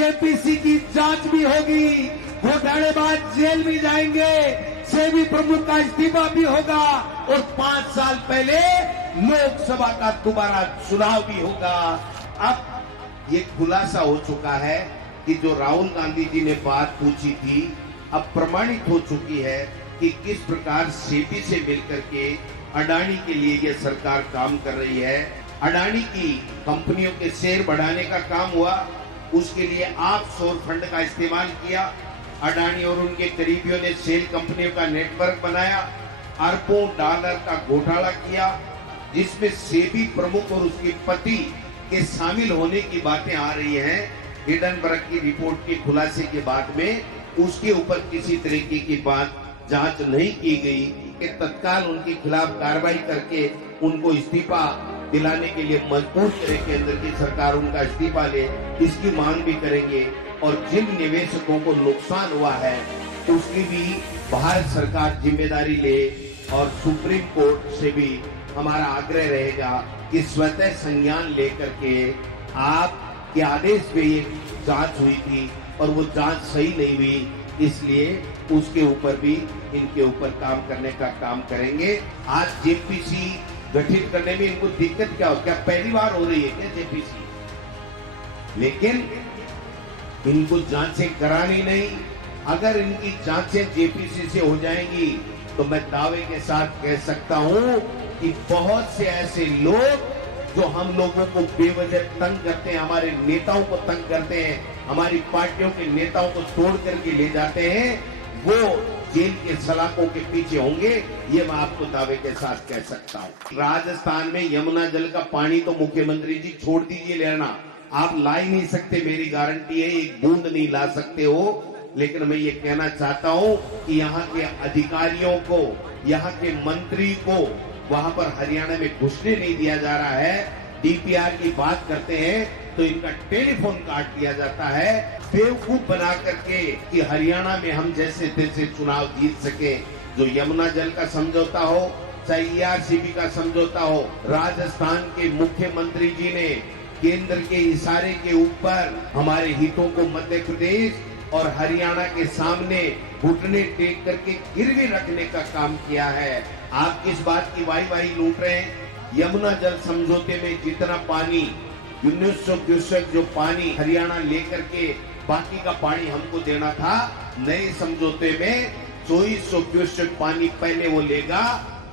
JPC की जांच भी होगी, घोटालेबाज जेल भी जाएंगे, सेबी प्रमुख का इस्तीफा भी होगा और 5 साल पहले लोकसभा का दोबारा चुनाव भी होगा। अब ये खुलासा हो चुका है कि जो राहुल गांधी जी ने बात पूछी थी अब प्रमाणित हो चुकी है कि किस प्रकार सेबी से मिलकर के अडानी के लिए ये सरकार काम कर रही है। अडानी की कंपनियों के शेयर बढ़ाने का काम हुआ, उसके लिए ऑफशोर फंड का इस्तेमाल किया। अडानी और उनके करीबियों ने सेल कंपनियों का नेटवर्क बनाया, अरबों डॉलर का घोटाला किया, जिसमें सेबी प्रमुख और उसके पति के शामिल होने की बातें आ रही हैं। हिडनबर्ग की रिपोर्ट के खुलासे के बाद में उसके ऊपर किसी तरीके की बात जांच नहीं की गई कि तत्काल उनके खिलाफ कार्रवाई करके उनको इस्तीफा दिलाने के लिए मजबूर करें, केंद्र की सरकार उनका इस्तीफा ले, इसकी मांग भी करेंगे। और जिन निवेशकों को नुकसान हुआ है उसकी भी भारत सरकार जिम्मेदारी ले। और सुप्रीम कोर्ट से भी हमारा आग्रह रहेगा कि स्वतः संज्ञान लेकर के आपके आदेश पे ये जांच हुई थी और वो जांच सही नहीं हुई, इसलिए उसके ऊपर भी इनके ऊपर काम करने का काम करेंगे। आज जेपीसी गठित करने में इनको दिक्कत क्या हो, क्या पहली बार हो रही है क्या जेपीसी? लेकिन इनको जांचें करानी नहीं। अगर इनकी जांचें जेपीसी से हो जाएंगी तो मैं दावे के साथ कह सकता हूं कि बहुत से ऐसे लोग जो हम लोगों को बेवजह तंग करते हैं, हमारे नेताओं को तंग करते हैं, हमारी पार्टियों के नेताओं को तोड़ करके ले जाते हैं, वो जेल के सलाखों के पीछे होंगे, ये मैं आपको दावे के साथ कह सकता हूँ। राजस्थान में यमुना जल का पानी तो मुख्यमंत्री जी छोड़ दीजिए लेना, आप ला ही नहीं सकते, मेरी गारंटी है, एक बूंद नहीं ला सकते हो। लेकिन मैं ये कहना चाहता हूँ कि यहाँ के अधिकारियों को, यहाँ के मंत्री को वहां पर हरियाणा में घुसने नहीं दिया जा रहा है। डीपीआर की बात करते हैं तो इनका टेलीफोन काट दिया जाता है, बेवकूफ बना करके कि हरियाणा में हम जैसे तैसे चुनाव जीत सके। जो यमुना जल का समझौता हो, चाहे ईआरसीबी का समझौता हो, राजस्थान के मुख्यमंत्री जी ने केंद्र के इशारे के ऊपर हमारे हितों को मध्य प्रदेश और हरियाणा के सामने घुटने टेक करके गिरवी रखने का काम किया है। आप किस बात की वाही लूट रहे हैं? यमुना जल समझौते में जितना पानी 1900 क्यूसेक जो पानी हरियाणा लेकर के बाकी का पानी हमको देना था, नए समझौते में 2400 क्यूसेक पानी पहले वो लेगा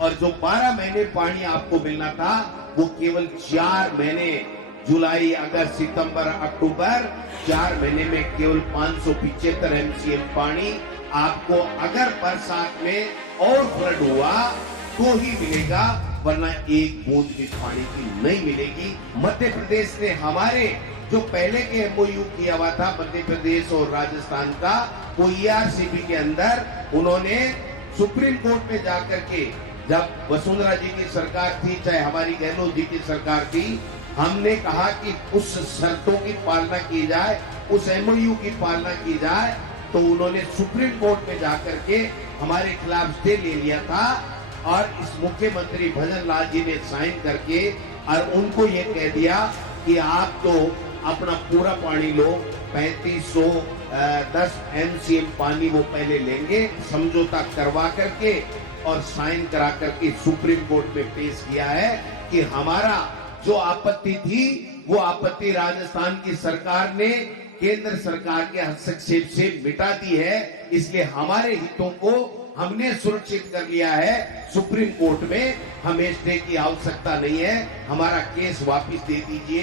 और जो 12 महीने पानी आपको मिलना था वो केवल 4 महीने, जुलाई, अगस्त, सितंबर, अक्टूबर, 4 महीने में केवल 575 एमसीएम पानी आपको अगर बरसात में और फ्लड हुआ तो ही मिलेगा, वरना एक बूंद भी पानी की नहीं मिलेगी। मध्य प्रदेश ने हमारे जो पहले के एमओयू किया हुआ था मध्य प्रदेश और राजस्थान का, वो ईआरसीबी के अंदर उन्होंने सुप्रीम कोर्ट में जाकर के, जब वसुंधरा जी की सरकार थी, चाहे हमारी गहलोत जी की सरकार थी, हमने कहा कि उस शर्तों की पालना की जाए, उस एमओयू की पालना की जाए, तो उन्होंने सुप्रीम कोर्ट में जाकर के हमारे खिलाफ स्टे ले लिया था और इस मुख्यमंत्री भजन लाल जी ने साइन करके और उनको ये कह दिया कि आप तो अपना पूरा पानी लो, 3510 एमसीएम पानी वो पहले लेंगे, समझौता करवा करके और साइन करा करके सुप्रीम कोर्ट में पेश किया है कि हमारा जो आपत्ति थी वो आपत्ति राजस्थान की सरकार ने केंद्र सरकार के हस्तक्षेप से मिटा दी है, इसलिए हमारे हितों को हमने सुरक्षित कर लिया है। सुप्रीम कोर्ट में हमें स्टे की आवश्यकता नहीं है, हमारा केस वापस दे दीजिए।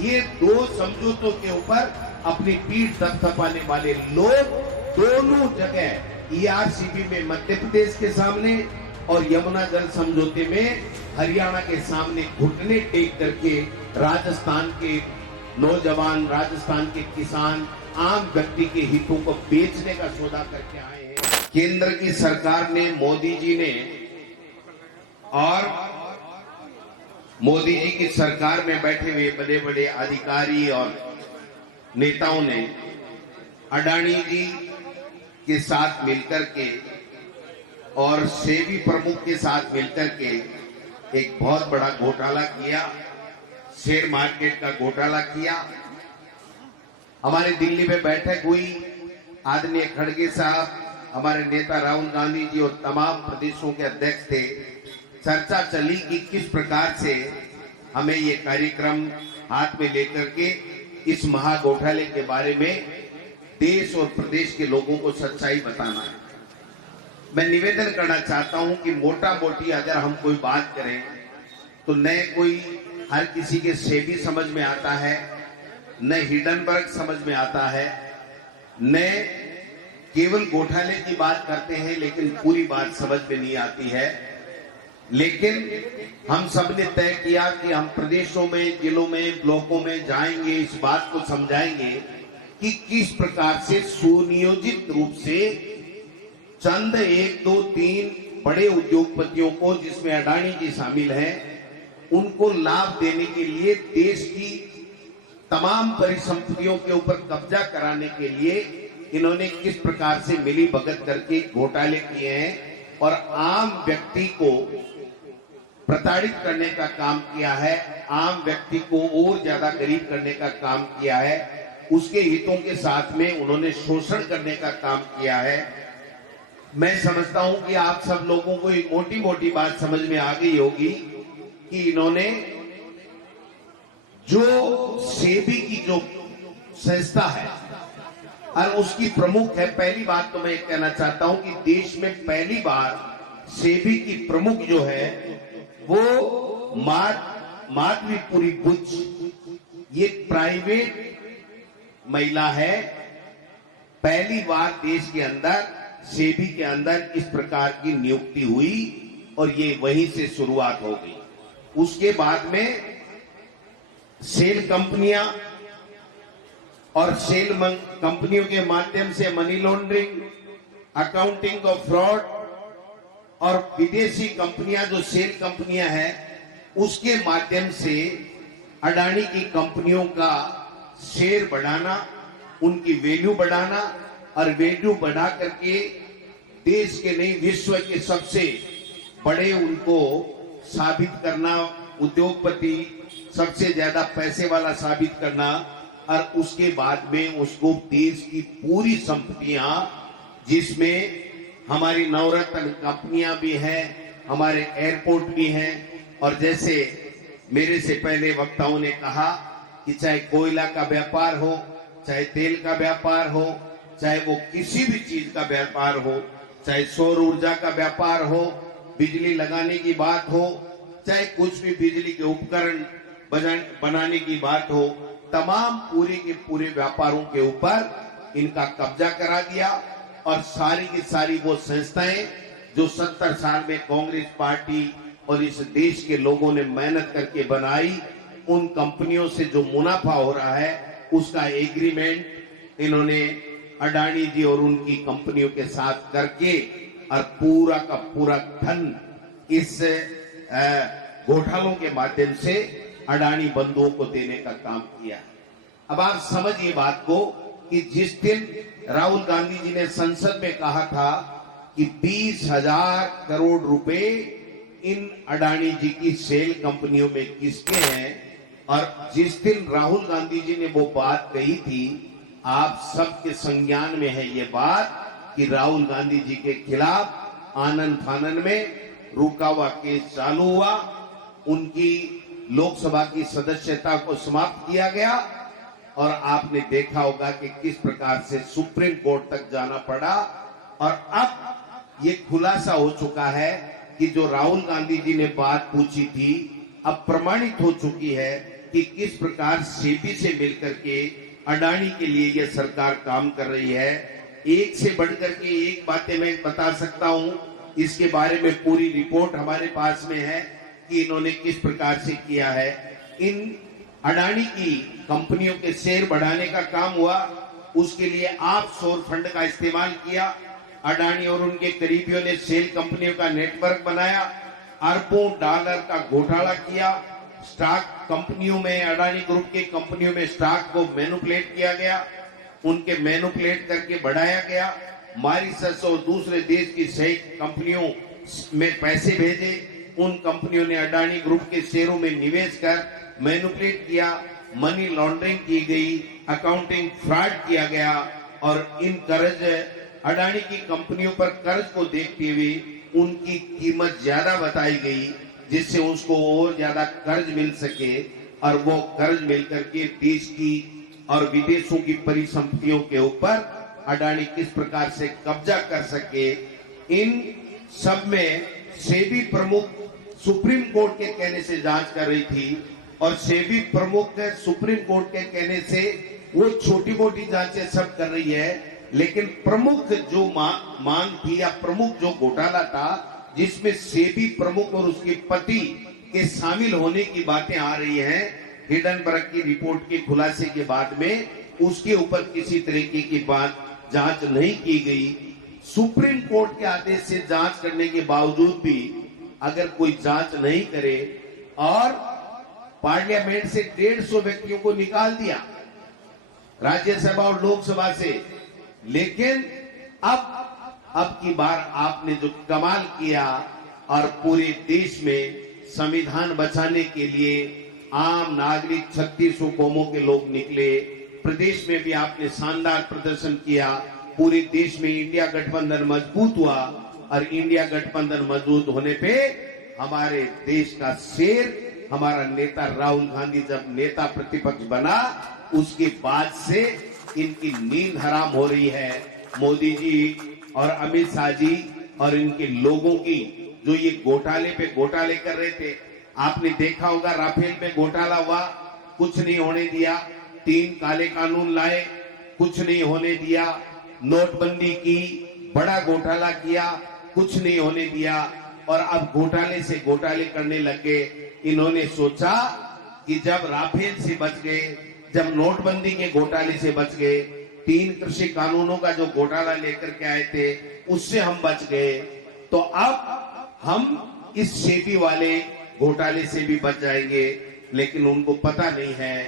ये दो समझौतों के ऊपर अपनी पीठ थपथपाने वाले लोग दोनों जगह, ईआरसीबी में मध्य प्रदेश के सामने और यमुना जल समझौते में हरियाणा के सामने घुटने टेक करके राजस्थान के नौजवान, राजस्थान के किसान, आम व्यक्ति के हितों को बेचने का सौदा करके आए हैं। केंद्र की सरकार ने, मोदी जी ने और मोदी जी की सरकार में बैठे हुए बड़े बड़े अधिकारी और नेताओं ने अडानी जी के साथ मिलकर के और सेबी प्रमुख के साथ मिलकर के एक बहुत बड़ा घोटाला किया, शेयर मार्केट का घोटाला किया। हमारे दिल्ली में बैठक हुई, आदरणीय खड़गे साहब, हमारे नेता राहुल गांधी जी और तमाम प्रदेशों के अध्यक्ष थे। चर्चा चली कि किस प्रकार से हमें ये कार्यक्रम हाथ में लेकर के इस महाघोटाले के बारे में देश और प्रदेश के लोगों को सच्चाई बताना है। मैं निवेदन करना चाहता हूं कि मोटा मोटी अगर हम कोई बात करें तो न कोई हर किसी के सेबी समझ में आता है, न हिडनबर्ग समझ में आता है, न केवल घोटाले की बात करते हैं लेकिन पूरी बात समझ में नहीं आती है। लेकिन हम सबने तय किया कि हम प्रदेशों में, जिलों में, ब्लॉकों में जाएंगे, इस बात को समझाएंगे कि किस प्रकार से सुनियोजित रूप से चंद 1, 2, 3 बड़े उद्योगपतियों को, जिसमें अडानी जी शामिल हैं, उनको लाभ देने के लिए देश की तमाम परिसंपत्तियों के ऊपर कब्जा कराने के लिए इन्होंने किस प्रकार से मिली भगत करके घोटाले किए हैं और आम व्यक्ति को प्रताड़ित करने का काम किया है, आम व्यक्ति को और ज्यादा गरीब करने का काम किया है, उसके हितों के साथ में उन्होंने शोषण करने का काम किया है। मैं समझता हूं कि आप सब लोगों को एक मोटी मोटी बात समझ में आ गई होगी कि इन्होंने जो सेबी की जो संस्था है और उसकी प्रमुख है, पहली बात तो मैं कहना चाहता हूं कि देश में पहली बार सेबी की प्रमुख जो है वो माधवीपुरी बुच, ये प्राइवेट महिला है। पहली बार देश के अंदर सेबी के अंदर इस प्रकार की नियुक्ति हुई और ये वहीं से शुरुआत हो गई। उसके बाद में सेल कंपनियां और सेल कंपनियों के माध्यम से money laundering, accounting of fraud और विदेशी कंपनियां जो सेल कंपनियां हैं उसके माध्यम से अडानी की कंपनियों का शेयर बढ़ाना, उनकी वैल्यू बढ़ाना और वैल्यू बढ़ा करके देश के नहीं विश्व के सबसे बड़े उनको साबित करना, उद्योगपति सबसे ज्यादा पैसे वाला साबित करना और उसके बाद में उसको देश की पूरी संपत्तियां, जिसमें हमारी नवरत्न कंपनियां भी हैं, हमारे एयरपोर्ट भी हैं, और जैसे मेरे से पहले वक्ताओं ने कहा कि चाहे कोयला का व्यापार हो, चाहे तेल का व्यापार हो, चाहे वो किसी भी चीज का व्यापार हो, चाहे सौर ऊर्जा का व्यापार हो, बिजली लगाने की बात हो, चाहे कुछ भी बिजली के उपकरण बनाने की बात हो, तमाम पूरे के पूरे व्यापारों के ऊपर इनका कब्जा करा दिया। और सारी की सारी वो संस्थाएं जो 70 साल में कांग्रेस पार्टी और इस देश के लोगों ने मेहनत करके बनाई, उन कंपनियों से जो मुनाफा हो रहा है उसका एग्रीमेंट इन्होंने अडानी जी और उनकी कंपनियों के साथ करके और पूरा का पूरा धन इस घोटालों के माध्यम से अडानी बंधुओं को देने का काम किया। अब आप समझिए बात को कि जिस दिन राहुल गांधी जी ने संसद में कहा था कि 20,000 करोड़ रुपए इन अडानी जी की सेल कंपनियों में किसके हैं, और जिस दिन राहुल गांधी जी ने वो बात कही थी, आप सबके संज्ञान में है ये बात कि राहुल गांधी जी के खिलाफ आनंद फानन में रुका हुआ केस चालू हुआ, उनकी लोकसभा की सदस्यता को समाप्त किया गया और आपने देखा होगा कि किस प्रकार से सुप्रीम कोर्ट तक जाना पड़ा। और अब ये खुलासा हो चुका है कि जो राहुल गांधी जी ने बात पूछी थी अब प्रमाणित हो चुकी है कि किस प्रकार सेबी से मिलकर के अडानी के लिए यह सरकार काम कर रही है। एक से बढ़कर के एक बातें मैं बता सकता हूं, इसके बारे में पूरी रिपोर्ट हमारे पास में है कि इन्होंने किस प्रकार से किया है। इन अडानी की कंपनियों के शेयर बढ़ाने का काम हुआ, उसके लिए आप सोर फंड का इस्तेमाल किया। अडानी और उनके करीबियों ने सेल कंपनियों का नेटवर्क बनाया, अरबों डॉलर का घोटाला किया। स्टॉक कंपनियों में, अडानी ग्रुप के कंपनियों में स्टॉक को मैनिपुलेट किया गया, उनके मैनिपुलेट करके बढ़ाया गया। मॉरिशस और दूसरे देश की सही कंपनियों में पैसे भेजे, उन कंपनियों ने अडानी ग्रुप के शेयरों में निवेश कर मैनिपुलेट किया। मनी लॉन्ड्रिंग की गई, अकाउंटिंग फ्रॉड किया गया और इन कर्ज अडानी की कंपनियों पर कर्ज को देखते हुए उनकी कीमत ज्यादा बताई गई, जिससे उसको और ज्यादा कर्ज मिल सके और वो कर्ज मिलकर के देश की और विदेशों की परिसंपत्तियों के ऊपर अडानी किस प्रकार से कब्जा कर सके। इन सब में सेबी प्रमुख सुप्रीम कोर्ट के कहने से जांच कर रही थी और सेबी प्रमुख सुप्रीम कोर्ट के कहने से वो छोटी मोटी जांचें सब कर रही है, लेकिन प्रमुख जो मांग थी या प्रमुख जो घोटाला था जिसमें सेबी प्रमुख और उसके पति के शामिल होने की बातें आ रही हैं, हिडनबर्ग की रिपोर्ट के खुलासे के बाद में उसके ऊपर किसी तरीके की बात जांच नहीं की गई। सुप्रीम कोर्ट के आदेश से जांच करने के बावजूद भी अगर कोई जांच नहीं करे और पार्लियामेंट से 150 व्यक्तियों को निकाल दिया राज्यसभा और लोकसभा से, लेकिन अब की बार आपने जो कमाल किया और पूरे देश में संविधान बचाने के लिए आम नागरिक 3600 कौमों के लोग निकले, प्रदेश में भी आपने शानदार प्रदर्शन किया, पूरे देश में इंडिया गठबंधन मजबूत हुआ और इंडिया गठबंधन मजबूत होने पे हमारे देश का शेर हमारा नेता राहुल गांधी जब नेता प्रतिपक्ष बना उसके बाद से इनकी नींद हराम हो रही है। मोदी जी और अमित शाह जी और इनके लोगों की जो ये घोटाले पे घोटाले कर रहे थे, आपने देखा होगा राफेल पे घोटाला हुआ, कुछ नहीं होने दिया, 3 काले कानून लाए, कुछ नहीं होने दिया, नोटबंदी की, बड़ा घोटाला किया, कुछ नहीं होने दिया और अब घोटाले से घोटाले करने लग गए। इन्होंने सोचा कि जब राफेल से बच गए, जब नोटबंदी के घोटाले से बच गए, 3 कृषि कानूनों का जो घोटाला लेकर के आए थे उससे हम बच गए, तो अब हम इस सेबी वाले घोटाले से भी बच जाएंगे। लेकिन उनको पता नहीं है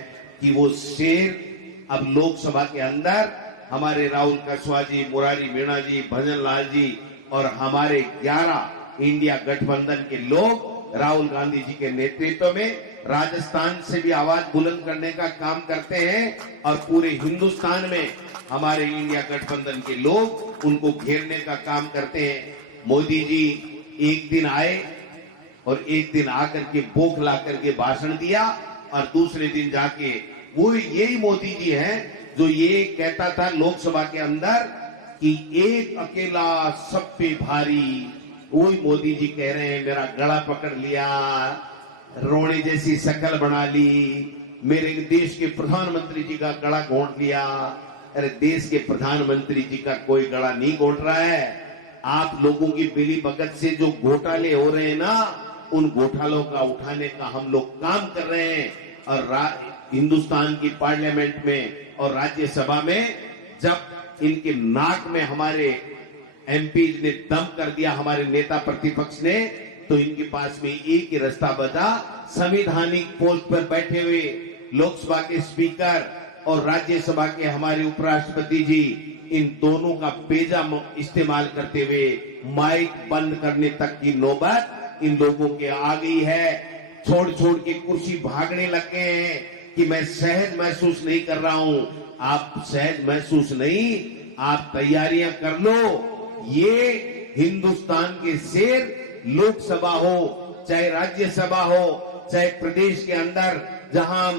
कि वो शेर अब लोकसभा के अंदर हमारे राहुल कसवा जी, मुरारी मीणा जी, भजन लाल जी और हमारे 11 इंडिया गठबंधन के लोग राहुल गांधी जी के नेतृत्व में राजस्थान से भी आवाज बुलंद करने का काम करते हैं और पूरे हिंदुस्तान में हमारे इंडिया गठबंधन के लोग उनको घेरने का काम करते हैं। मोदी जी एक दिन आए और एक दिन आकर के भूख ला करके भाषण दिया और दूसरे दिन जाके वो यही मोदी जी हैं जो ये कहता था लोकसभा के अंदर कि एक अकेला सब पे भारी। वही मोदी जी कह रहे हैं मेरा गला पकड़ लिया, रोने जैसी शक्ल बना ली, मेरे देश के प्रधानमंत्री जी का गला घोंट लिया। अरे देश के प्रधानमंत्री जी का कोई गला नहीं घोंट रहा है, आप लोगों की मिली भगत से जो घोटाले हो रहे हैं ना, उन घोटालों का उठाने का हम लोग काम कर रहे हैं। और हिंदुस्तान की पार्लियामेंट में और राज्यसभा में जब इनके नाक में हमारे एमपी ने दम कर दिया, हमारे नेता प्रतिपक्ष ने, तो इनके पास में एक ही रास्ता बचा, संवैधानिक पोस्ट पर बैठे हुए लोकसभा के स्पीकर और राज्यसभा के हमारे उपराष्ट्रपति जी, इन दोनों का बेजा इस्तेमाल करते हुए माइक बंद करने तक की नौबत इन लोगों के आ गई है। छोड़ छोड़ के कुर्सी भागने लग गए हैं कि मैं सहज महसूस नहीं कर रहा हूं। आप सहज महसूस नहीं, आप तैयारियां कर लो। ये हिंदुस्तान के शेर लोकसभा हो चाहे राज्यसभा हो चाहे प्रदेश के अंदर जहां हम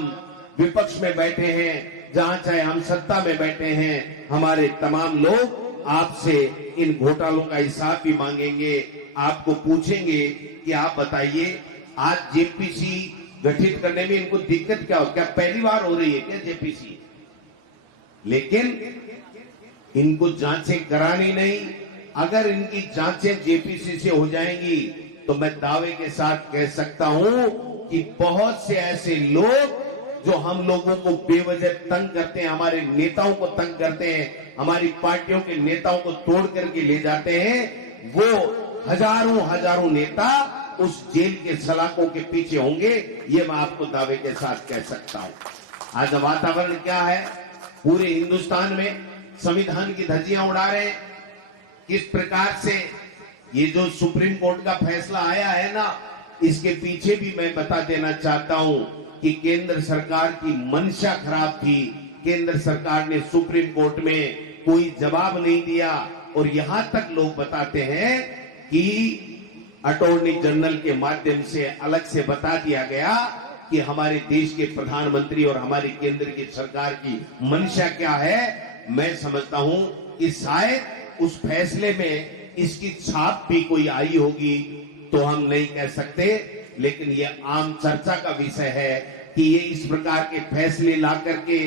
विपक्ष में बैठे हैं, जहां चाहे हम सत्ता में बैठे हैं, हमारे तमाम लोग आपसे इन घोटालों का हिसाब भी मांगेंगे, आपको पूछेंगे कि आप बताइए आज जेपीसी गठित करने में इनको दिक्कत क्या हो, क्या पहली बार हो रही है क्या जेपीसी? लेकिन इनको जांचें करानी नहीं। अगर इनकी जांचें जेपीसी से हो जाएंगी तो मैं दावे के साथ कह सकता हूं कि बहुत से ऐसे लोग जो हम लोगों को बेवजह तंग करते हैं, हमारे नेताओं को तंग करते हैं, हमारी पार्टियों के नेताओं को तोड़ करके ले जाते हैं, वो हजारों नेता उस जेल के सलाखों के पीछे होंगे, ये मैं आपको दावे के साथ कह सकता हूं। आज वातावरण क्या है, पूरे हिंदुस्तान में संविधान की धज्जियां उड़ा रहे हैं। किस प्रकार से ये जो सुप्रीम कोर्ट का फैसला आया है ना, इसके पीछे भी मैं बता देना चाहता हूं कि केंद्र सरकार की मंशा खराब थी। केंद्र सरकार ने सुप्रीम कोर्ट में कोई जवाब नहीं दिया और यहां तक लोग बताते हैं कि अटॉर्नी जनरल के माध्यम से अलग से बता दिया गया कि हमारे देश के प्रधानमंत्री और हमारी केंद्र की सरकार की मंशा क्या है। मैं समझता हूं कि शायद उस फैसले में इसकी छाप भी कोई आई होगी, तो हम नहीं कह सकते, लेकिन ये आम चर्चा का विषय है कि ये इस प्रकार के फैसले ला करके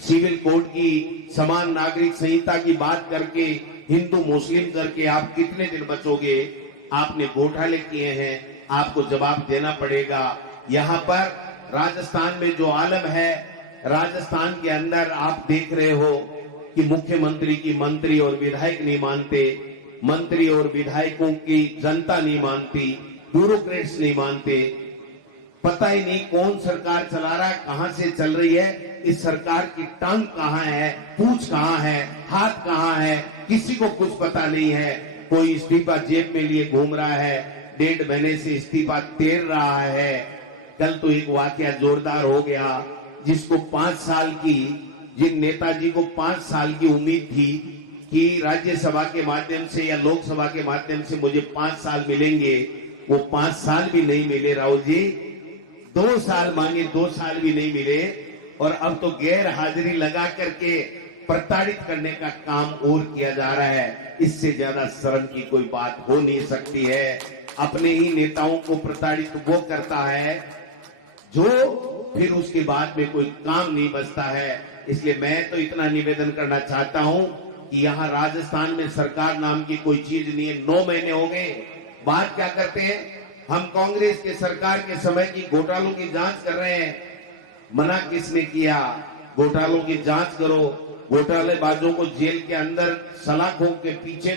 सिविल कोड की, समान नागरिक संहिता की बात करके, हिंदू मुस्लिम करके आप कितने दिन बचोगे? आपने घोटाले किए हैं, आपको जवाब देना पड़ेगा। यहाँ पर राजस्थान में जो आलम है, राजस्थान के अंदर आप देख रहे हो कि मुख्यमंत्री की मंत्री और विधायक नहीं मानते, मंत्री और विधायकों की जनता नहीं मानती, ब्यूरोक्रेट्स नहीं मानते। पता ही नहीं कौन सरकार चला रहा है, कहां से चल रही है, इस सरकार की टांग कहां है, पूंछ कहां है, हाथ कहां है, किसी को कुछ पता नहीं है। कोई इस्तीफा जेब में लिए घूम रहा है, 1.5 महीने से इस्तीफा तेर रहा है। कल तो एक वाकया जोरदार हो गया, जिसको 5 साल की, जिन नेताजी को 5 साल की उम्मीद थी कि राज्यसभा के माध्यम से या लोकसभा के माध्यम से मुझे 5 साल मिलेंगे, वो 5 साल भी नहीं मिले। राहुल जी 2 साल मांगे, 2 साल भी नहीं मिले, और अब तो गैर हाजिरी लगा करके प्रताड़ित करने का काम और किया जा रहा है। इससे ज्यादा शर्म की कोई बात हो नहीं सकती है। अपने ही नेताओं को प्रताड़ित वो करता है जो फिर उसके बाद में कोई काम नहीं बचता है। इसलिए मैं तो इतना निवेदन करना चाहता हूं कि यहाँ राजस्थान में सरकार नाम की कोई चीज नहीं है। 9 महीने हो गए, बात क्या करते हैं? हम कांग्रेस के सरकार के समय की घोटालों की जांच कर रहे हैं। मना किसने किया? घोटालों की जांच करो, घोटालेबाजों को जेल के अंदर सलाखों के पीछे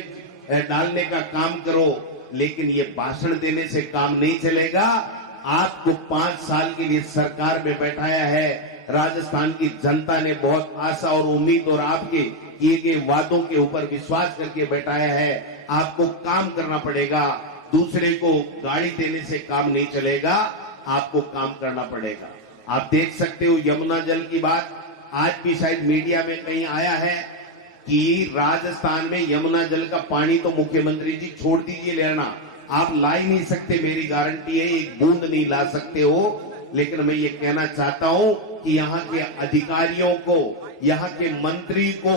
डालने का काम करो। लेकिन ये भाषण देने से काम नहीं चलेगा। आपको 5 साल के लिए सरकार में बैठाया है। राजस्थान की जनता ने बहुत आशा और उम्मीद और आपके किए गए वादों के ऊपर विश्वास करके बैठाया है। आपको काम करना पड़ेगा। दूसरे को गाड़ी देने से काम नहीं चलेगा, आपको काम करना पड़ेगा। आप देख सकते हो यमुना जल की बात आज भी शायद मीडिया में कहीं आया है कि राजस्थान में यमुना जल का पानी तो मुख्यमंत्री जी छोड़ दीजिए लेना, आप ला ही नहीं सकते, मेरी गारंटी है, एक बूंद नहीं ला सकते हो। लेकिन मैं ये कहना चाहता हूं कि यहाँ के अधिकारियों को, यहाँ के मंत्री को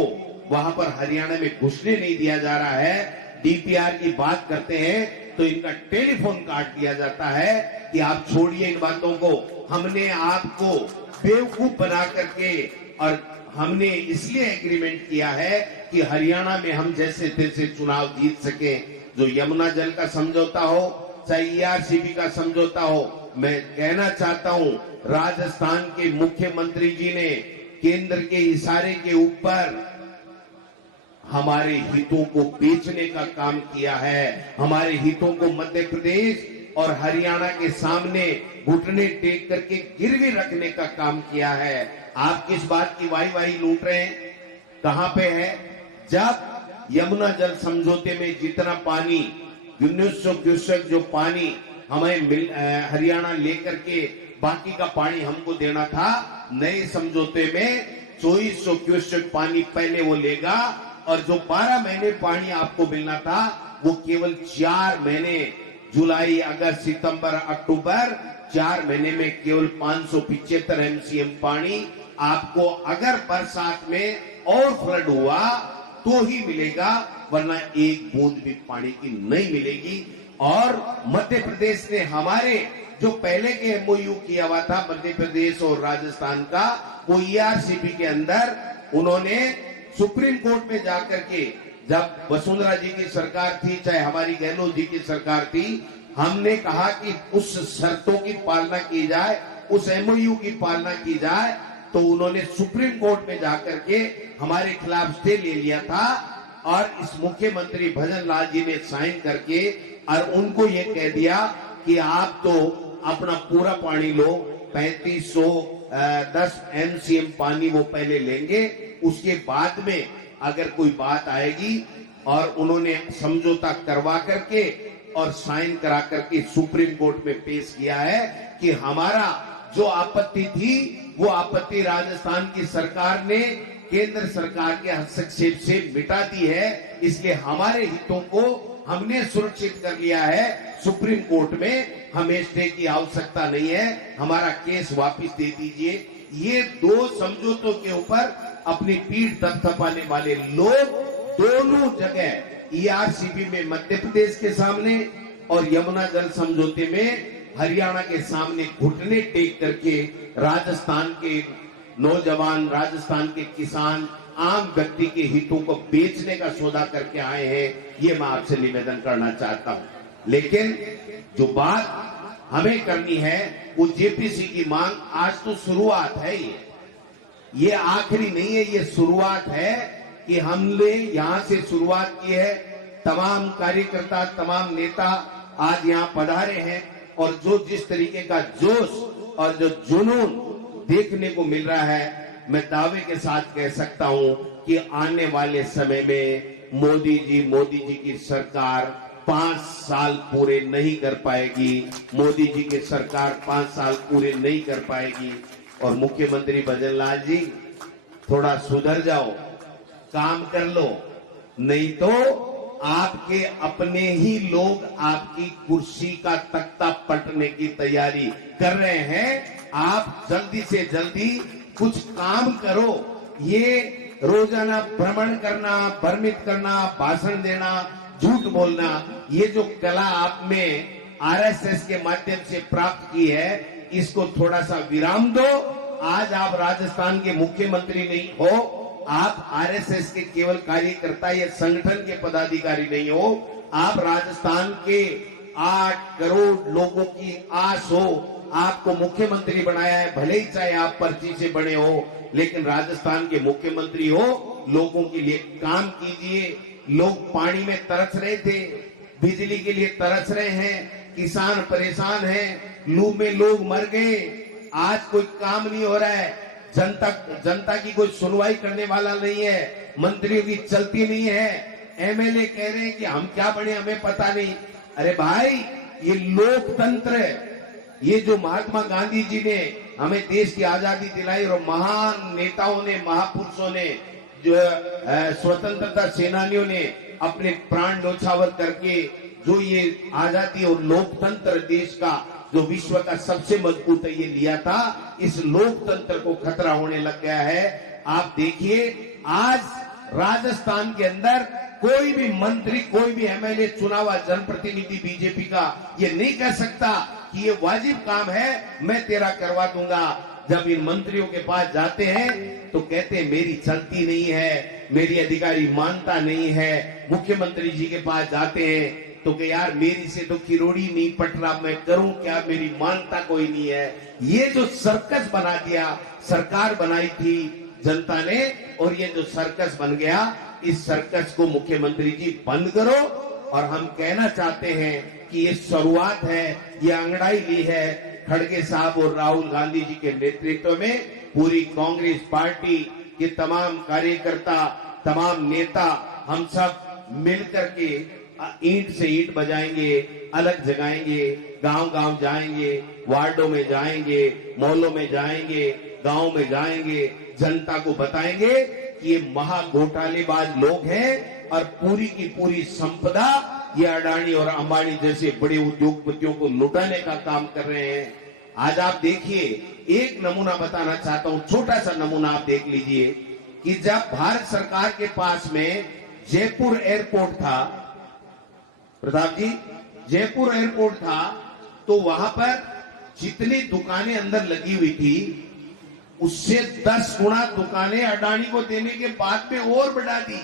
वहां पर हरियाणा में घुसने नहीं दिया जा रहा है। डीपीआर की बात करते हैं तो इनका टेलीफोन काट दिया जाता है कि आप छोड़िए इन बातों को। हमने आपको बेवकूफ बना करके, और हमने इसलिए एग्रीमेंट किया है कि हरियाणा में हम जैसे तैसे चुनाव जीत सके। जो यमुना जल का समझौता हो, चाहे ईआरसीबी का समझौता हो, मैं कहना चाहता हूं राजस्थान के मुख्यमंत्री जी ने केंद्र के इशारे के ऊपर हमारे हितों को बेचने का काम किया है। हमारे हितों को मध्य प्रदेश और हरियाणा के सामने घुटने टेक करके गिरवी रखने का काम किया है। आप किस बात की वाही लूट रहे हैं? कहां पे है? जब यमुना जल समझौते में जितना पानी 1900 क्यूसेक जो पानी हमें हरियाणा लेकर के बाकी का पानी हमको देना था, नए समझौते में 2400 क्यूसेक पानी पहले वो लेगा, और जो 12 महीने पानी आपको मिलना था वो केवल 4 महीने, जुलाई, अगस्त, सितंबर, अक्टूबर, 4 महीने में केवल 575 एमसीएम पानी आपको अगर बरसात में और फ्लड हुआ तो ही मिलेगा, वरना एक बूंद भी पानी की नहीं मिलेगी। और मध्य प्रदेश ने हमारे जो पहले के एमओयू किया हुआ था मध्य प्रदेश और राजस्थान का, वो ईआरसीपी के अंदर उन्होंने सुप्रीम कोर्ट में जाकर के, जब वसुंधरा जी की सरकार थी चाहे हमारी गहलोत जी की सरकार थी, हमने कहा कि उस शर्तों की पालना की जाए, उस एमओयू की पालना की जाए, तो उन्होंने सुप्रीम कोर्ट में जाकर के हमारे खिलाफ स्टे ले लिया था। और इस मुख्यमंत्री भजन लाल जी ने साइन करके और उनको ये कह दिया कि आप तो अपना पूरा पानी लो, 3510 एमसीएम पानी वो पहले लेंगे, उसके बाद में अगर कोई बात आएगी, और उन्होंने समझौता करवा करके और साइन करा करके सुप्रीम कोर्ट में पेश किया है कि हमारा जो आपत्ति थी वो आपत्ति राजस्थान की सरकार ने केंद्र सरकार के हस्तक्षेप से मिटा दी है, इसलिए हमारे हितों को हमने सुरक्षित कर लिया है। सुप्रीम कोर्ट में हमें स्टे की आवश्यकता नहीं है, हमारा केस वापस दे दीजिए। ये दो समझौतों के ऊपर अपनी पीठ थपथपाने वाले लोग दोनों जगह ईआरसीपी में मध्य प्रदेश के सामने और यमुना जल समझौते में हरियाणा के सामने घुटने टेक करके राजस्थान के नौजवान, राजस्थान के किसान, आम व्यक्ति के हितों को बेचने का सौदा करके आए हैं। ये मैं आपसे निवेदन करना चाहता हूं। लेकिन जो बात हमें करनी है वो जेपीसी की मांग आज तो शुरुआत है, ये आखिरी नहीं है, ये शुरुआत है कि हमने यहां से शुरुआत की है। तमाम कार्यकर्ता, तमाम नेता आज यहां पधारे हैं और जो जिस तरीके का जोश और जो जुनून देखने को मिल रहा है, मैं दावे के साथ कह सकता हूं कि आने वाले समय में मोदी जी की सरकार 5 साल पूरे नहीं कर पाएगी। मोदी जी की सरकार 5 साल पूरे नहीं कर पाएगी। और मुख्यमंत्री भजनलाल जी, थोड़ा सुधर जाओ, काम कर लो, नहीं तो आपके अपने ही लोग आपकी कुर्सी का तख्ता पलटने की तैयारी कर रहे हैं। आप जल्दी से जल्दी कुछ काम करो। ये रोजाना भ्रमण करना, भ्रमित करना, भाषण देना, झूठ बोलना, ये जो कला आप में आरएसएस के माध्यम से प्राप्त की है, इसको थोड़ा सा विराम दो। आज आप राजस्थान के मुख्यमंत्री नहीं हो, आप आरएसएस के केवल कार्यकर्ता या संगठन के पदाधिकारी नहीं हो, आप राजस्थान के 8 करोड़ लोगों की आस हो। आपको मुख्यमंत्री बनाया है, भले ही चाहे आप पर्ची से बने हो, लेकिन राजस्थान के मुख्यमंत्री हो, लोगों के लिए काम कीजिए। लोग पानी में तरस रहे थे, बिजली के लिए तरस रहे हैं, किसान परेशान हैं, लू में लोग मर गए, आज कोई काम नहीं हो रहा है, जनता की कोई सुनवाई करने वाला नहीं है, मंत्रियों की चलती नहीं है, एमएलए कह रहे हैं कि हम क्या बने हमें पता नहीं। अरे भाई, ये लोकतंत्र है। ये जो महात्मा गांधी जी ने हमें देश की आजादी दिलाई और महान नेताओं ने, महापुरुषों ने, जो स्वतंत्रता सेनानियों ने अपने प्राण न्योछावर करके जो ये आजादी और लोकतंत्र देश का जो विश्व का सबसे मजबूत है ये लिया था, इस लोकतंत्र को खतरा होने लग गया है। आप देखिए, आज राजस्थान के अंदर कोई भी मंत्री, कोई भी एमएलए चुना हुआ जनप्रतिनिधि बीजेपी का ये नहीं कह सकता कि ये वाजिब काम है, मैं तेरा करवा दूंगा। जब इन मंत्रियों के पास जाते हैं तो कहते हैं मेरी चलती नहीं है, मेरी अधिकारी मानता नहीं है। मुख्यमंत्री जी के पास जाते हैं तो कि यार मेरी से तो किरोड़ी नहीं पट रहा, मैं करूं क्या, मेरी मानता कोई नहीं है। ये जो सर्कस बना दिया, सरकार बनाई थी जनता ने, और ये जो सर्कस बन गया, इस सर्कस को मुख्यमंत्री जी बंद करो। और हम कहना चाहते हैं कि ये शुरुआत है, ये अंगड़ाई ली है खड़गे साहब और राहुल गांधी जी के नेतृत्व में। पूरी कांग्रेस पार्टी के तमाम कार्यकर्ता, तमाम नेता, हम सब मिलकर के ईंट से ईंट बजाएंगे, अलग जगाएंगे, गांव-गांव जाएंगे, वार्डों में जाएंगे, मोहल्लों में जाएंगे, गांव में जाएंगे, जनता को बताएंगे कि ये महा घोटालेबाज लोग हैं और पूरी की पूरी संपदा ये अडानी और अंबानी जैसे बड़े उद्योगपतियों को लुटाने का काम कर रहे हैं। आज आप देखिए, एक नमूना बताना चाहता हूं, छोटा सा नमूना आप देख लीजिए कि जब भारत सरकार के पास में जयपुर एयरपोर्ट था, प्रताप जी, जयपुर एयरपोर्ट था, तो वहां पर जितनी दुकानें अंदर लगी हुई थी उससे 10 गुना दुकानें अडानी को देने के बाद में और बढ़ा दी।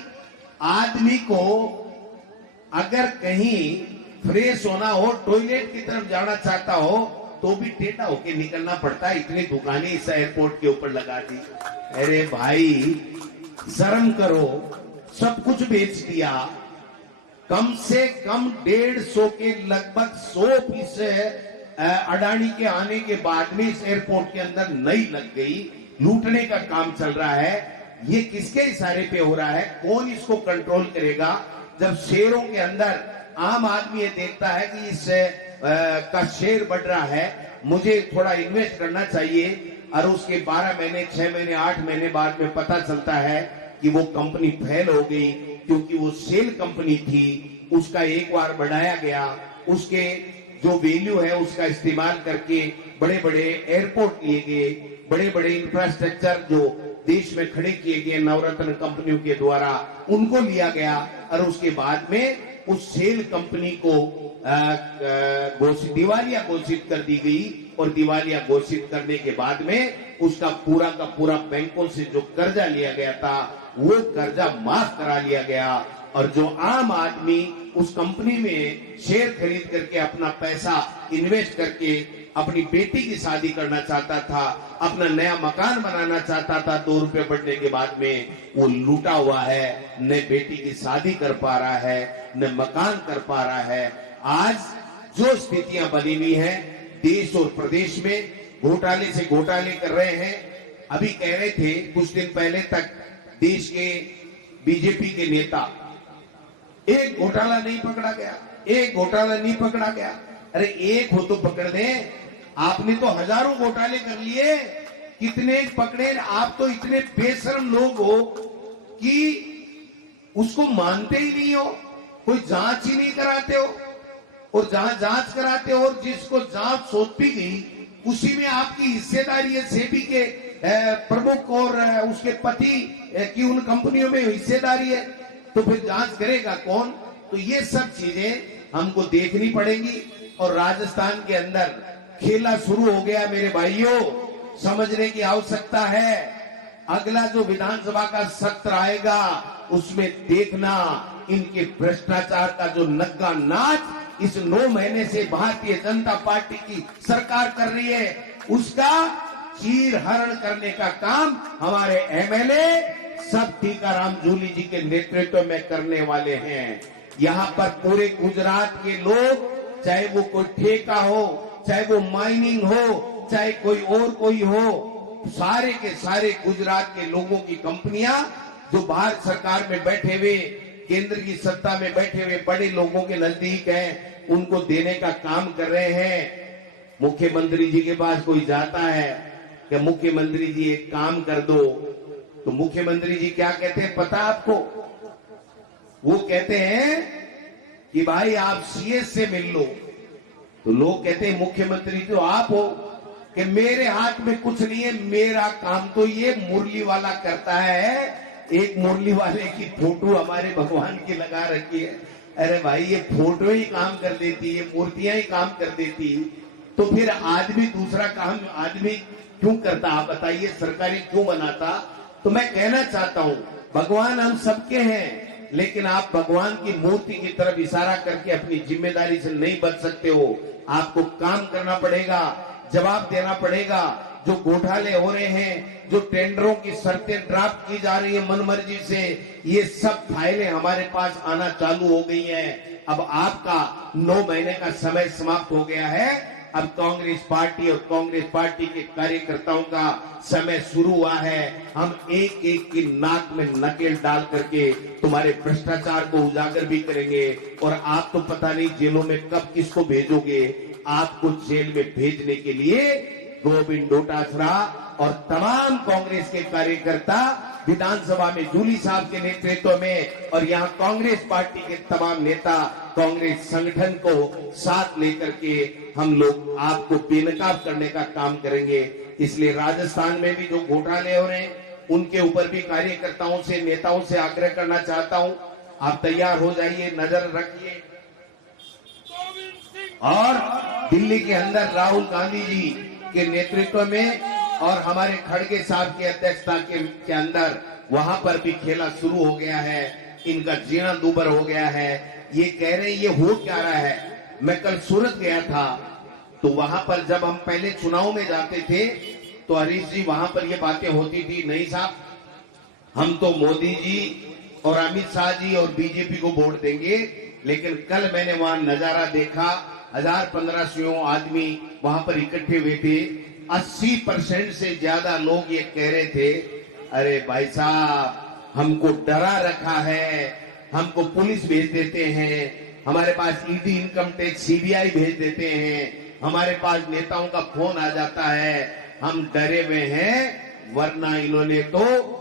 आदमी को अगर कहीं फ्रेश होना हो, टॉयलेट की तरफ जाना चाहता हो, तो भी टेढ़ा होके निकलना पड़ता है, इतनी दुकानें इस एयरपोर्ट के ऊपर लगा दी। अरे भाई, शर्म करो, सब कुछ बेच दिया। कम से कम 150 के लगभग 100 पीस अडानी के आने के बाद में इस एयरपोर्ट के अंदर नई लग गई। लूटने का काम चल रहा है। ये किसके इशारे पे हो रहा है? कौन इसको कंट्रोल करेगा? जब शेयरों के अंदर आम आदमी ये देखता है कि इस का शेयर बढ़ रहा है, मुझे थोड़ा इन्वेस्ट करना चाहिए, और उसके 12 महीने 6 महीने 8 महीने बाद में पता चलता है कि वो कंपनी फेल हो गई, क्योंकि वो सेल कंपनी थी, उसका एक बार बढ़ाया गया, उसके जो वैल्यू है उसका इस्तेमाल करके बड़े बड़े एयरपोर्ट लिए गए, बड़े बड़े इंफ्रास्ट्रक्चर जो देश में खड़े किए गए नवरत्न कंपनियों के द्वारा, उनको लिया गया, और उसके बाद में उस सेल कंपनी को दिवालिया घोषित कर दी गई, और दिवालिया घोषित करने के बाद में उसका पूरा का पूरा बैंकों से जो कर्जा लिया गया था वो कर्जा माफ करा लिया गया, और जो आम आदमी उस कंपनी में शेयर खरीद करके अपना पैसा इन्वेस्ट करके अपनी बेटी की शादी करना चाहता था, अपना नया मकान बनाना चाहता था, 2 रुपए बढ़ने के बाद में वो लूटा हुआ है, न बेटी की शादी कर पा रहा है, न मकान कर पा रहा है। आज जो स्थितियां बनी हुई हैं देश और प्रदेश में, घोटाले से घोटाले कर रहे हैं। अभी कह रहे थे कुछ दिन पहले तक देश के बीजेपी के नेता, एक घोटाला नहीं पकड़ा गया, एक घोटाला नहीं पकड़ा गया। अरे एक हो तो पकड़ दें, आपने तो हजारों घोटाले कर लिए, कितने पकड़े? आप तो इतने बेशर्म लोग हो कि उसको मानते ही नहीं हो, कोई जांच ही नहीं कराते हो, और जहां जांच कराते हो और जिसको जांच सौंपी गई उसी में आपकी हिस्सेदारी है, सेबी के प्रमुख और उसके पति की उन कंपनियों में हिस्सेदारी है, तो फिर जांच करेगा कौन? तो ये सब चीजें हमको देखनी पड़ेंगी। और राजस्थान के अंदर खेला शुरू हो गया मेरे भाइयों, समझने की आवश्यकता है। अगला जो विधानसभा का सत्र आएगा उसमें देखना इनके भ्रष्टाचार का जो नग्गा नाच इस 9 महीने से भारतीय जनता पार्टी की सरकार कर रही है, उसका चीर हरण करने का काम हमारे एमएलए सब टीकाराम जूली जी के नेतृत्व में करने वाले हैं। यहाँ पर पूरे गुजरात के लोग, चाहे वो कोई ठेका हो, चाहे वो माइनिंग हो, चाहे कोई और कोई हो, सारे के सारे गुजरात के लोगों की कंपनियां जो भारत सरकार में बैठे हुए, केंद्र की सत्ता में बैठे हुए बड़े लोगों के नजदीक हैं, उनको देने का काम कर रहे हैं। मुख्यमंत्री जी के पास कोई जाता है कि मुख्यमंत्री जी एक काम कर दो, तो मुख्यमंत्री जी क्या कहते हैं पता आपको? वो कहते हैं कि भाई आप सीएस से मिल लो। तो लोग कहते हैं मुख्यमंत्री तो आप हो, कि मेरे हाथ में कुछ नहीं है, मेरा काम तो ये मुरली वाला करता है। एक मुरली वाले की फोटो हमारे भगवान की लगा रखी है। अरे भाई ये फोटो ही काम कर देती है, मूर्तियां ही काम कर देती, तो फिर आदमी दूसरा काम आदमी क्यों करता? आप बताइए, सरकारी क्यों बनाता? तो मैं कहना चाहता हूं, भगवान हम सबके हैं, लेकिन आप भगवान की मूर्ति की तरफ इशारा करके अपनी जिम्मेदारी से नहीं बच सकते हो। आपको काम करना पड़ेगा, जवाब देना पड़ेगा। जो घोटाले हो रहे हैं, जो टेंडरों की शर्तें ड्राफ्ट की जा रही है मनमर्जी से, ये सब फाइलें हमारे पास आना चालू हो गई हैं। अब आपका 9 महीने का समय समाप्त हो गया है। अब कांग्रेस पार्टी और कांग्रेस पार्टी के कार्यकर्ताओं का समय शुरू हुआ है। हम एक एक की नाक में नकेल डाल करके तुम्हारे भ्रष्टाचार को उजागर भी करेंगे, और आप तो पता नहीं जेलों में कब किसको भेजोगे। आपको जेल में भेजने के लिए गोविंद डोटासरा और तमाम कांग्रेस के कार्यकर्ता विधानसभा में जूली साहब के नेतृत्व में, और यहाँ कांग्रेस पार्टी के तमाम नेता कांग्रेस संगठन को साथ लेकर के हम लोग आपको बेनकाब करने का काम करेंगे। इसलिए राजस्थान में भी जो घोटाले हो रहे हैं उनके ऊपर भी कार्यकर्ताओं से, नेताओं से आग्रह करना चाहता हूं, आप तैयार हो जाइए, नजर रखिए। और दिल्ली के अंदर राहुल गांधी जी के नेतृत्व में और हमारे खड़गे साहब की अध्यक्षता के अंदर वहां पर भी खेला शुरू हो गया है। इनका जीना दूबर हो गया है। ये कह रहे हैं ये हो क्या रहा है। मैं कल सूरत गया था, तो वहां पर जब हम पहले चुनाव में जाते थे तो हरीश जी वहां पर ये बातें होती थी, नहीं साहब हम तो मोदी जी और अमित शाह जी और बीजेपी को वोट देंगे। लेकिन कल मैंने वहां नजारा देखा, 1000-1500 आदमी वहां पर इकट्ठे हुए थे। 80% से ज्यादा लोग ये कह रहे थे, अरे भाई साहब हमको डरा रखा है, हमको पुलिस भेज देते हैं, हमारे पास ईडी, इनकम टैक्स, सीबीआई भेज देते हैं, हमारे पास नेताओं का फोन आ जाता है, हम डरे हुए हैं। वरना इन्होंने तो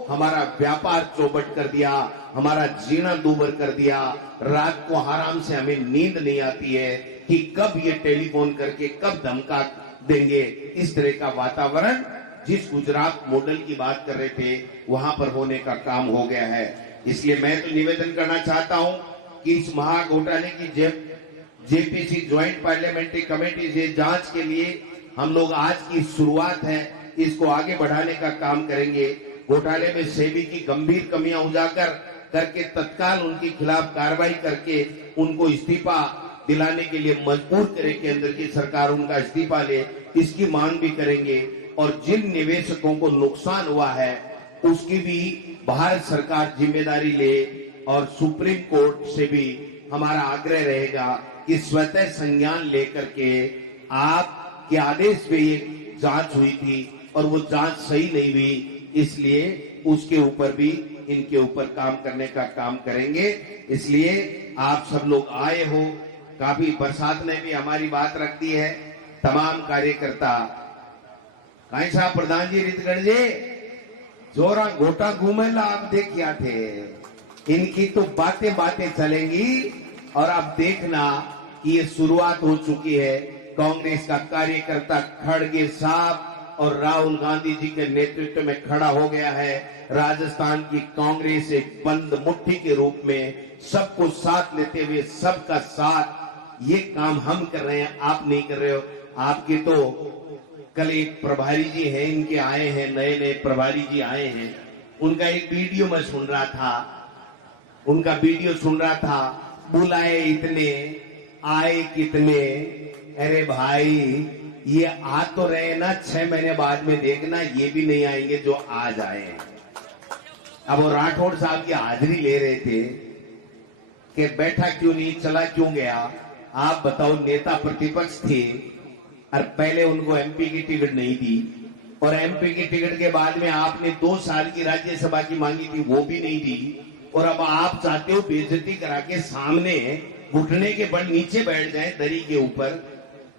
हमारा व्यापार चौपट कर दिया, हमारा जीना दूभर कर दिया। रात को आराम से हमें नींद नहीं आती है कि कब ये टेलीफोन करके कब धमका देंगे। इस तरह का वातावरण जिस गुजरात मॉडल की बात कर रहे थे वहां पर होने का काम हो गया है। इसलिए मैं तो निवेदन करना चाहता हूं कि इस महाघोटाले की जेपीसी ज्वाइंट पार्लियामेंट्री कमेटी से जांच के लिए हम लोग आज की शुरुआत है, इसको आगे बढ़ाने का काम करेंगे। घोटाले में सेबी की गंभीर कमियां उजागर करके तत्काल उनके खिलाफ कार्रवाई करके उनको इस्तीफा दिलाने के लिए मजबूर करें, केंद्र की सरकार उनका इस्तीफा ले, इसकी मांग भी करेंगे। और जिन निवेशकों को नुकसान हुआ है उसकी भी भारत सरकार जिम्मेदारी ले। और सुप्रीम कोर्ट से भी हमारा आग्रह रहेगा कि स्वतः संज्ञान लेकर के आपके आदेश पे ये जांच हुई थी और वो जांच सही नहीं हुई, इसलिए उसके ऊपर भी इनके ऊपर काम करने का काम करेंगे। इसलिए आप सब लोग आए हो, काफी बरसात ने भी हमारी बात रख दी है। तमाम कार्यकर्ता कहीं साहब प्रधान जी रीतगढ़ जी जोरा गोटा घूमेला आप देखिया थे, इनकी तो बातें बातें चलेंगी। और अब देखना कि ये शुरुआत हो चुकी है। कांग्रेस का कार्यकर्ता खड़गे साहब और राहुल गांधी जी के नेतृत्व में खड़ा हो गया है। राजस्थान की कांग्रेस एक बंद मुट्ठी के रूप में सबको साथ लेते हुए सबका साथ, ये काम हम कर रहे हैं, आप नहीं कर रहे हो। आपके तो कल एक प्रभारी जी हैं, इनके आए हैं, नए नए प्रभारी जी आए हैं, उनका एक वीडियो मैं सुन रहा था, उनका वीडियो सुन रहा था, बुलाए इतने आए कितने। अरे भाई ये आ तो रहे ना, 6 महीने बाद में देखना ये भी नहीं आएंगे जो आज आए हैं। अब वो राठौड़ साहब की हाजिरी ले रहे थे कि बैठा क्यों नहीं, चला क्यों गया। आप बताओ, नेता प्रतिपक्ष थे और पहले उनको एमपी की टिकट नहीं दी, और एमपी की टिकट के बाद में आपने 2 साल की राज्यसभा की मांगी थी, वो भी नहीं दी। और अब आप चाहते हो बेइज्जती करा के सामने घुटने के बल नीचे बैठ जाए दरी के ऊपर।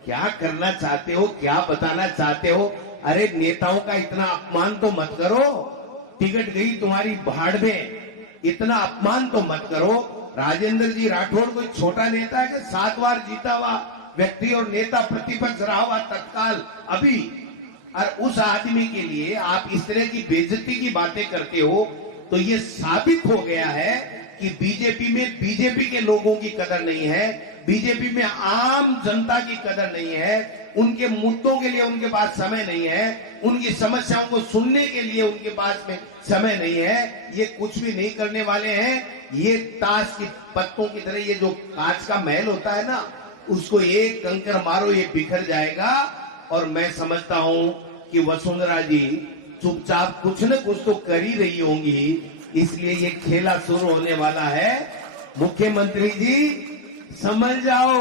क्या करना चाहते हो, क्या बताना चाहते हो? अरे नेताओं का इतना अपमान तो मत करो, टिकट गई तुम्हारी भाड़ में, इतना अपमान तो मत करो। राजेंद्र जी राठौड़ कोई छोटा नेता है कि 7 बार जीता हुआ व्यक्ति और नेता प्रतिपक्ष रहा हुआ तत्काल अभी, और उस आदमी के लिए आप इस तरह की बेइज्जती की बातें करते हो, तो ये साबित हो गया है कि बीजेपी के लोगों की कदर नहीं है, बीजेपी में आम जनता की कदर नहीं है, उनके मुद्दों के लिए उनके पास समय नहीं है, उनकी समस्याओं को सुनने के लिए उनके पास में समय नहीं है। ये कुछ भी नहीं करने वाले हैं। ये ताश की पत्तों की तरह ये जो कांच का महल होता है ना, उसको एक कंकर मारो ये बिखर जाएगा। और मैं समझता हूं कि वसुंधरा जी चुपचाप कुछ न कुछ तो कर ही रही होंगी, इसलिए ये खेला शुरू होने वाला है। मुख्यमंत्री जी समझ जाओ,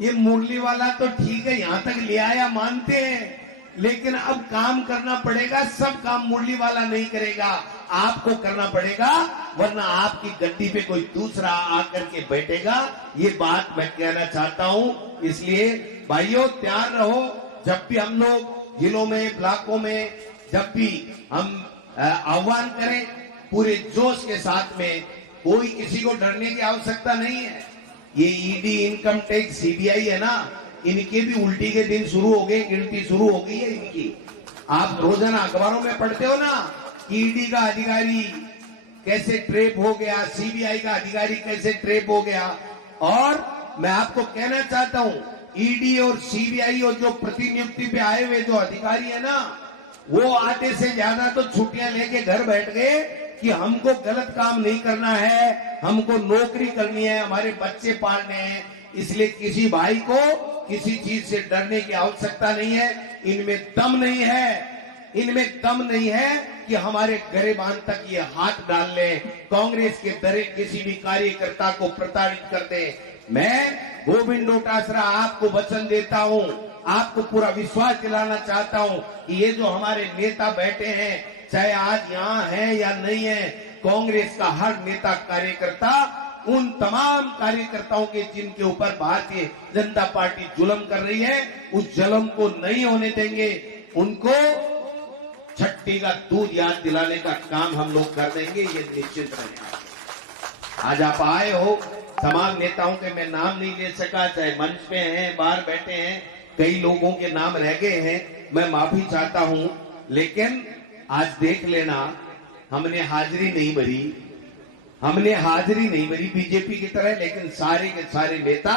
ये मुरली वाला तो ठीक है, यहां तक ले आया मानते हैं, लेकिन अब काम करना पड़ेगा। सब काम मुरली वाला नहीं करेगा, आपको करना पड़ेगा, वरना आपकी गद्दी पे कोई दूसरा आकर के बैठेगा। ये बात मैं कहना चाहता हूं। इसलिए भाइयों तैयार रहो। जब भी हम लोग जिलों में, ब्लॉकों में, जब भी हम आह्वान करें पूरे जोश के साथ में, कोई किसी को डरने की आवश्यकता नहीं है। ये ईडी, इनकम टैक्स, सीबीआई है ना, इनके भी उल्टी के दिन शुरू हो गए, गिनती शुरू हो गई है इनकी। आप रोजाना अखबारों में पढ़ते हो ना, ईडी का अधिकारी कैसे ट्रेप हो गया, सीबीआई का अधिकारी कैसे ट्रेप हो गया। और मैं आपको कहना चाहता हूं, ईडी और सीबीआई और जो प्रतिनियुक्ति पे आए हुए जो अधिकारी है ना, वो आधे से ज्यादा तो छुट्टियां लेके घर बैठ गए कि हमको गलत काम नहीं करना है, हमको नौकरी करनी है, हमारे बच्चे पालने हैं। इसलिए किसी भाई को किसी चीज से डरने की आवश्यकता नहीं है। इनमें दम नहीं है, इनमें दम नहीं है कि हमारे गरेबान तक ये हाथ डाल ले, कांग्रेस के दरे किसी भी कार्यकर्ता को प्रताड़ित कर दे। मैं गोविंद डोटासरा आपको वचन देता हूं, आपको पूरा विश्वास दिलाना चाहता हूं कि ये जो हमारे नेता बैठे हैं, चाहे आज यहाँ है या नहीं है, कांग्रेस का हर नेता कार्यकर्ता उन तमाम कार्यकर्ताओं के जिनके ऊपर भारतीय जनता पार्टी जुल्म कर रही है, उस जुल्म को नहीं होने देंगे। उनको छट्टी का दूध याद दिलाने का काम हम लोग कर देंगे, ये निश्चित रहेगा। आज आप आए हो, तमाम नेताओं के मैं नाम नहीं ले सका, चाहे मंच पे हैं, बाहर बैठे हैं, कई लोगों के नाम रह गए हैं, मैं माफी चाहता हूं। लेकिन आज देख लेना, हमने हाजिरी नहीं भरी बीजेपी की तरह, लेकिन सारे के सारे नेता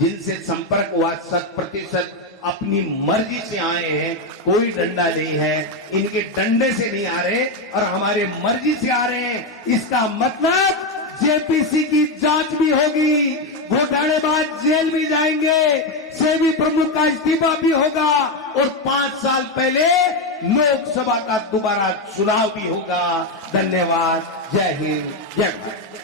जिनसे संपर्क हुआ 100% अपनी मर्जी से आए हैं, कोई डंडा नहीं है, इनके डंडे से नहीं आ रहे और हमारे मर्जी से आ रहे हैं। इसका मतलब जेपीसी की जांच भी होगी, घोटालेबाज जेल भी जाएंगे, सेबी प्रमुख का इस्तीफा भी होगा और 5 साल पहले लोकसभा का दोबारा चुनाव भी होगा। धन्यवाद। जय हिंद, जय भारत।